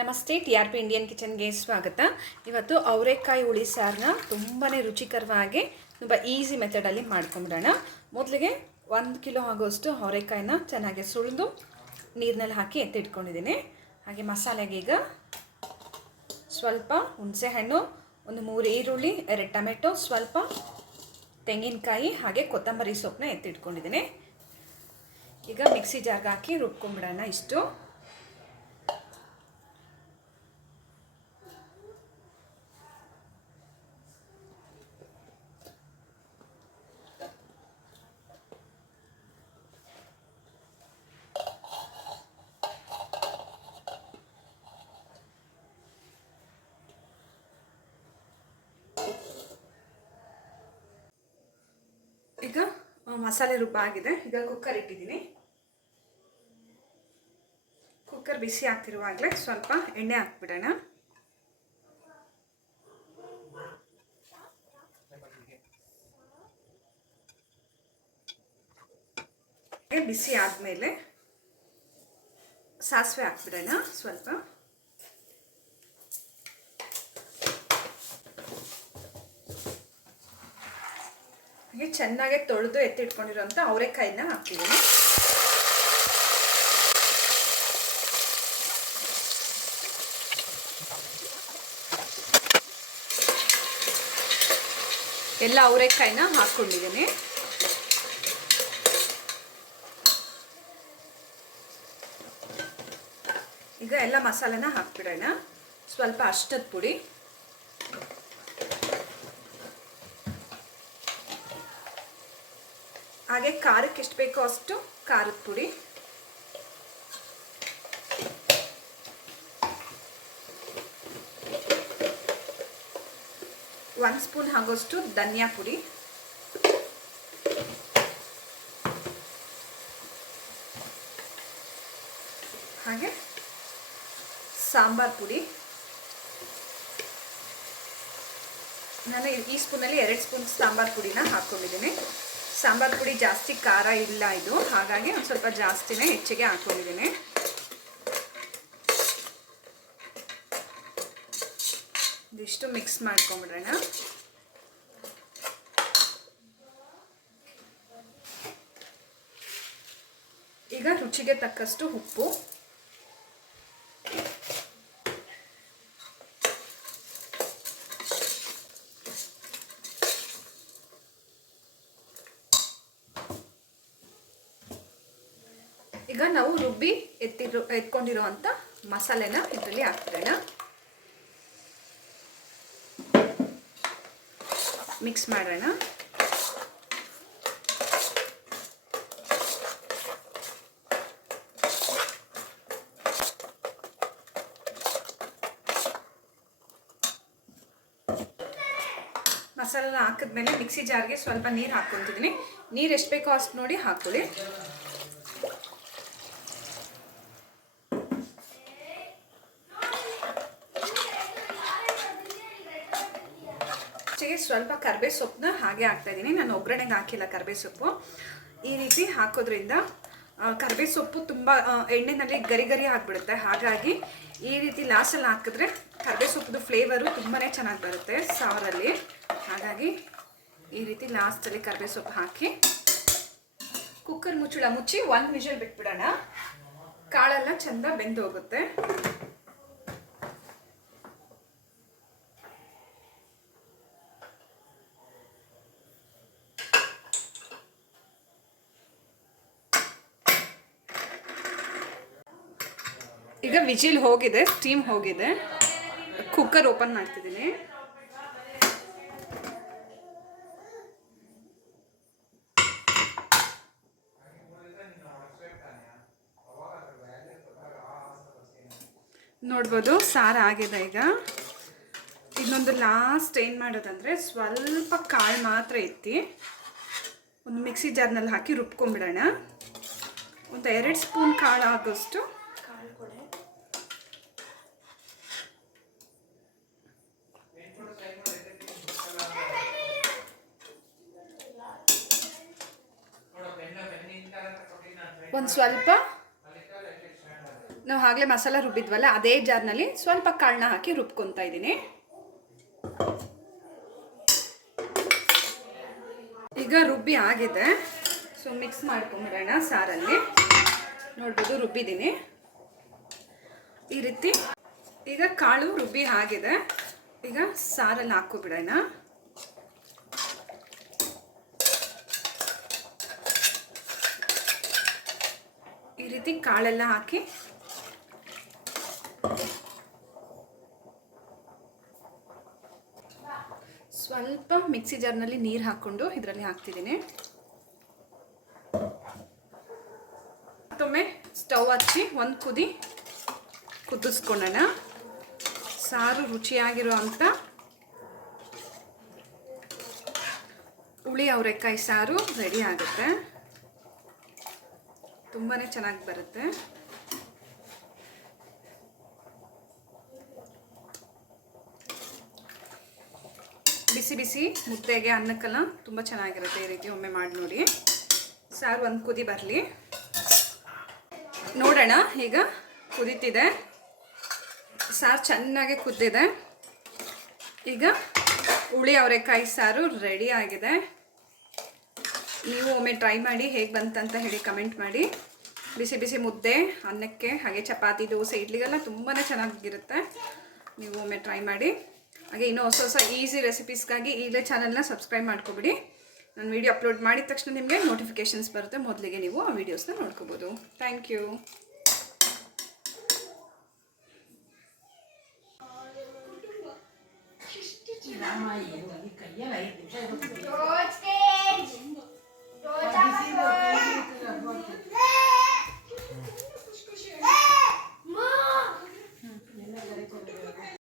ನಮಸ್ತೆ, T R P Indian ಕಿಚನ್ಗೆ ಸ್ವಾಗತ. ಇವತ್ತು ಅವರೆಕಾಯಿ ಹುಳಿ ಸಾರನ್ನ ತುಂಬಾ ರುಚಿಕರವಾಗಿ ತುಂಬ ಈಸಿ ಮೆಥಡಲ್ಲಿ ಮಾಡ್ಕೊಂಬಿಡೋಣ. ಮೊದಲಿಗೆ ಒಂದು ಕಿಲೋ ಆಗೋಷ್ಟು ಅವರೆಕಾಯಿನ ಚೆನ್ನಾಗಿ ಸುಳಿದು ನೀರಿನಲ್ಲಿ ಹಾಕಿ ಎತ್ತಿಟ್ಕೊಂಡಿದ್ದೀನಿ. ಹಾಗೆ ಮಸಾಲೆಗೆ ಈಗ ಸ್ವಲ್ಪ ಹುಣಸೆಹಣ್ಣು, ಒಂದು ಮೂರು ಈರುಳ್ಳಿ, ಎರಡು ಟೊಮೆಟೊ, ಸ್ವಲ್ಪ ತೆಂಗಿನಕಾಯಿ, ಹಾಗೆ ಕೊತ್ತಂಬರಿ ಸೊಪ್ಪನ್ನ ಎತ್ತಿಟ್ಕೊಂಡಿದ್ದೀನಿ. ಈಗ ಮಿಕ್ಸಿ ಜಾರ್ಗೆ ಹಾಕಿ ರುಬ್ಕೊಂಬಿಡೋಣ ಇಷ್ಟು. ಈಗ ಮಸಾಲೆ ರುಬ್ಬ ಆಗಿದೆ. ಈಗ ಕುಕ್ಕರ್ ಇಟ್ಟಿದ್ದೀನಿ. ಕುಕ್ಕರ್ ಬಿಸಿ ಆಗ್ತಿರುವಾಗಲೇ ಸ್ವಲ್ಪ ಎಣ್ಣೆ ಹಾಕ್ಬಿಡೋಣ. ಬಿಸಿ ಆದಮೇಲೆ ಸಾಸಿವೆ ಹಾಕ್ಬಿಡೋಣ ಸ್ವಲ್ಪ. ಹಾಗೆ ಚೆನ್ನಾಗಿ ತೊಳೆದು ಎತ್ತಿಟ್ಕೊಂಡಿರೋಂಥ ಅವರೆಕಾಯಿನ ಹಾಕ್ತಿದ್ದೀನಿ ಎಲ್ಲ ಅವರೆಕಾಯಿನ ಹಾಕ್ಕೊಂಡಿದ್ದೀನಿ. ಈಗ ಎಲ್ಲ ಮಸಾಲೆನ ಹಾಕ್ಬಿಡೋಣ. ಸ್ವಲ್ಪ ಅಷ್ಟದ ಪುಡಿ. ಹಾಗೆ ಖಾರಕ್ಕೆ ಎಷ್ಟು ಬೇಕೋ ಅಷ್ಟು ಖಾರದ ಪುಡಿ. ಒಂದು ಸ್ಪೂನ್ ಆಗೋಷ್ಟು ಧನಿಯಾ ಪುಡಿ. ಹಾಗೆ ಸಾಂಬಾರ್ ಪುಡಿ. ನಾನು ಈ ಸ್ಪೂನಲ್ಲಿ ಎರಡು ಸ್ಪೂನ್ ಸಾಂಬಾರ್ ಪುಡಿನ ಹಾಕ್ಕೊಂಡಿದ್ದೀನಿ. ಸಾಂಬಾರ್ ಪುಡಿ ಜಾಸ್ತಿ ಖಾರ ಇಲ್ಲ ಇದು. ಹಾಗಾಗಿ ಒಂದು ಸ್ವಲ್ಪ ಜಾಸ್ತಿನೇ ಹೆಚ್ಚಿಗೆ ಹಾಕೊಂಡಿದ್ದೀನಿ. ಇದಿಷ್ಟು ಮಿಕ್ಸ್ ಮಾಡ್ಕೊಂಬಿಡೋಣ. ಈಗ ರುಚಿಗೆ ತಕ್ಕಷ್ಟು ಉಪ್ಪು. ಈಗ ನಾವು ರುಬ್ಬಿ ಎತ್ತಿರೋ ಎತ್ಕೊಂಡಿರುವಂಥ ಮಸಾಲೆನ ಇದರಲ್ಲಿ ಹಾಕ್ಬಿಡೋಣ. ಮಿಕ್ಸ್ ಮಾಡೋಣ. ಮಸಾಲೆನ ಹಾಕಿದ್ಮೇಲೆ ಮಿಕ್ಸಿ ಜಾರ್ಗೆ ಸ್ವಲ್ಪ ನೀರು ಹಾಕ್ಕೊತಿದ್ದೀನಿ ನೀರು ಎಷ್ಟು ಬೇಕೋ ಅಷ್ಟು ನೋಡಿ ಹಾಕ್ಕೊಳ್ಳಿ. ಸ್ವಲ್ಪ ಕರ್ಬೇ ಸೊಪ್ಪನ್ನ ಹಾಗೆ ಹಾಕ್ತಾ ಇದ್ದೀನಿ. ನಾನು ಒಗ್ಗರಣೆಗೆ ಹಾಕಿಲ್ಲ ಕರ್ಬೇ ಸೊಪ್ಪು ಈ ರೀತಿ ಹಾಕೋದ್ರಿಂದ ಕರ್ಬೇ ಸೊಪ್ಪು ತುಂಬ ಎಣ್ಣೆನಲ್ಲಿ ಗರಿ ಗರಿ ಆಗಿಬಿಡುತ್ತೆ. ಹಾಗಾಗಿ ಈ ರೀತಿ ಲಾಸ್ಟಲ್ಲಿ ಹಾಕಿದ್ರೆ ಕರ್ಬೇ ಸೊಪ್ಪುದು ಫ್ಲೇವರು ತುಂಬಾ ಚೆನ್ನಾಗಿ ಬರುತ್ತೆ ಸಾರಲ್ಲಿ ಹಾಗಾಗಿ ಈ ರೀತಿ ಲಾಸ್ಟಲ್ಲಿ ಕರ್ಬೇ ಸೊಪ್ಪು ಹಾಕಿ ಕುಕ್ಕರ್ ಮುಚ್ಚಳ ಮುಚ್ಚಿ ಒಂದು ವಿಷಲ್ ಬಿಟ್ಬಿಡೋಣ. ಕಾಳೆಲ್ಲ ಚೆಂದ ಬೆಂದು ಹೋಗುತ್ತೆ ಈಗ ವಿಜಿಲ್ ಹೋಗಿದೆ, ಸ್ಟೀಮ್ ಹೋಗಿದೆ. ಕುಕ್ಕರ್ ಓಪನ್ ಮಾಡ್ತಿದ್ದೀನಿ. ನೋಡ್ಬೋದು, ಸಾರು ಆಗಿದೆ ಈಗ. ಇನ್ನೊಂದು ಲಾಸ್ಟ್ ಏನು ಮಾಡೋದಂದರೆ, ಸ್ವಲ್ಪ ಕಾಳು ಮಾತ್ರ ಎತ್ತಿ ಒಂದು ಮಿಕ್ಸಿ ಜಾರ್ನಲ್ಲಿ ಹಾಕಿ ರುಬ್ಕೊಂಬಿಡೋಣ. ಒಂದು ಎರಡು ಸ್ಪೂನ್ ಕಾಳು ಆಗೋಷ್ಟು ಒಂದು ಸ್ವಲ್ಪ. ನಾವು ಆಗಲೇ ಮಸಾಲ ರುಬ್ಬಿದ್ವಲ್ಲ, ಅದೇ ಜಾರ್ನಲ್ಲಿ ಸ್ವಲ್ಪ ಕಾಳನ್ನ ಹಾಕಿ ರುಬ್ಕೊತಾ ಇದ್ದೀನಿ. ಈಗ ರುಬ್ಬಿ ಆಗಿದೆ. ಸೊ ಮಿಕ್ಸ್ ಮಾಡ್ಕೊಂಬಿಡೋಣ ಸಾರಲ್ಲಿ. ನೋಡ್ಬೋದು, ರುಬ್ಬಿದ್ದೀನಿ. ಈ ರೀತಿ ಈಗ ಕಾಳು ರುಬ್ಬಿ ಆಗಿದೆ. ಈಗ ಸಾರಲ್ಲಿ ಹಾಕ್ಕೊಬಿಡೋಣ. ಈ ರೀತಿ ಕಾಳೆಲ್ಲ ಹಾಕಿ. ಸ್ವಲ್ಪ ಮಿಕ್ಸಿ ಜಾರ್ನಲ್ಲಿ ನೀರು ಹಾಕ್ಕೊಂಡು ಇದರಲ್ಲಿ ಹಾಕ್ತಿದ್ದೀನಿ. ಮತ್ತೊಮ್ಮೆ ಸ್ಟವ್ ಹಚ್ಚಿ ಒಂದು ಕುದಿ ಕುದಿಸ್ಕೊಳ್ಳೋಣ. ಸಾರು ರುಚಿಯಾಗಿರೋ ಅಂಥ ಹುಳಿ, ಅವರೆಕಾಯಿ ಸಾರು ರೆಡಿ ಆಗುತ್ತೆ. ತುಂಬಾ ಚೆನ್ನಾಗಿ ಬರುತ್ತೆ. ಬಿಸಿ ಬಿಸಿ ಮುದ್ದೆಗೆ ಅನ್ನಕ್ಕೆಲ್ಲ ತುಂಬ ಚೆನ್ನಾಗಿರುತ್ತೆ ಈ ರೀತಿ ಒಮ್ಮೆ ಮಾಡಿ ನೋಡಿ. ಸಾರು ಒಂದು ಕುದಿ ಬರಲಿ. ನೋಡೋಣ ಈಗ ಕುದೀತಿದೆ. ಸಾರು ಚೆನ್ನಾಗಿ ಕುದ್ದಿದೆ. ಈಗ ಹುಳಿ ಅವರೆಕಾಯಿ ಸಾರು ರೆಡಿ ಆಗಿದೆ. ನೀವು ಒಮ್ಮೆ ಟ್ರೈ ಮಾಡಿ ಹೇಗೆ ಬಂತಂತ ಹೇಳಿ ಕಮೆಂಟ್ ಮಾಡಿ. ಬಿಸಿ ಬಿಸಿ ಮುದ್ದೆ, ಅನ್ನಕ್ಕೆ, ಹಾಗೆ ಚಪಾತಿ, ದೋಸೆ, ಇಡ್ಲಿಗೆಲ್ಲ ತುಂಬಾ ಚೆನ್ನಾಗಿರುತ್ತೆ. ನೀವು ಒಮ್ಮೆ ಟ್ರೈ ಮಾಡಿ. ಹಾಗೆ ಇನ್ನೂ ಹೊಸ ಹೊಸ ಈಸಿ ರೆಸಿಪೀಸ್ಗಾಗಿ ಈಗಲೇ ಚಾನಲ್ನ ಸಬ್ಸ್ಕ್ರೈಬ್ ಮಾಡ್ಕೊಬಿಡಿ. ನಾನು ವೀಡಿಯೋ ಅಪ್ಲೋಡ್ ಮಾಡಿದ ತಕ್ಷಣ ನಿಮಗೆ ನೋಟಿಫಿಕೇಷನ್ಸ್ ಬರುತ್ತೆ. ಮೊದಲಿಗೆ ನೀವು ಆ ವೀಡಿಯೋಸ್ನ ನೋಡ್ಕೋಬೋದು. ಥ್ಯಾಂಕ್ ಯು ಕೈಯಲ್ಲಿ